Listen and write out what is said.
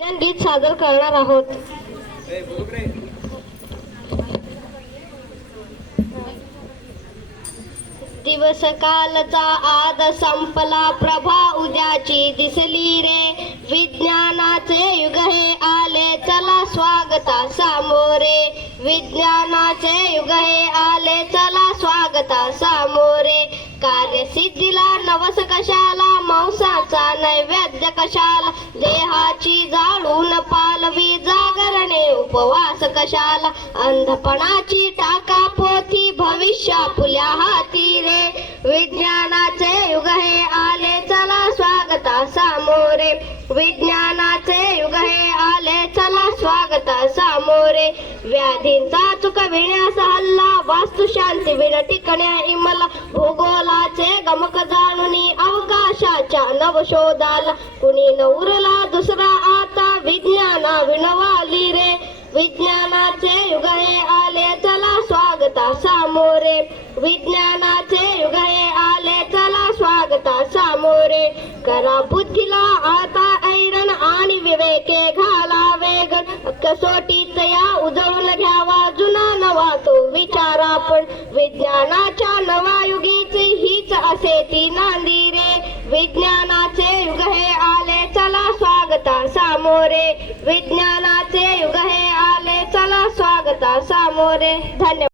गीत सादर करणार आहोत. दिवस कालचा आद संपला प्रभा उद्याची दिसली रे. विज्ञानाचे युग हे आले चला स्वागता सामोरे. विज्ञानाचे युग हे आले चला स्वागता सामोरे. कार्यसिद्धीला नवस कशाला मांसाचा नैवेद्य कशाला देहाची जा उपवास कशाला अंधपणाची टाका पोथी भविष्य फुल्या हाती रे. विज्ञानाचे युग हे आले चला स्वागता सामोरे. विज्ञानाचे युग हे आले चला स्वागता सामोरे. व्याधींचा चुकविण्यास हल्ला वास्तुशांती विण टिकण्या इमला. भूगोलाचे गमक जाणुनी अवकाशाच्या नवशोधाला कुणी नवरला दुसरा विज्ञानाचे युग हे आले चला स्वागता सामोरे. विज्ञानाचे युग हे आले चला स्वागता सामोरे. करा बुद्धीला आता ऐरण आणि विवेके घाला वेग. कसोटीत या उजळून घ्यावा जुना नवा तो विचार आपण. विज्ञानाच्या नवा युगीची हीच असे ती नांदी रे. विज्ञानाचे युग हे आले चला स्वागता सामोरे. विज्ञानाचे युग सामोरे. धन्यवाद.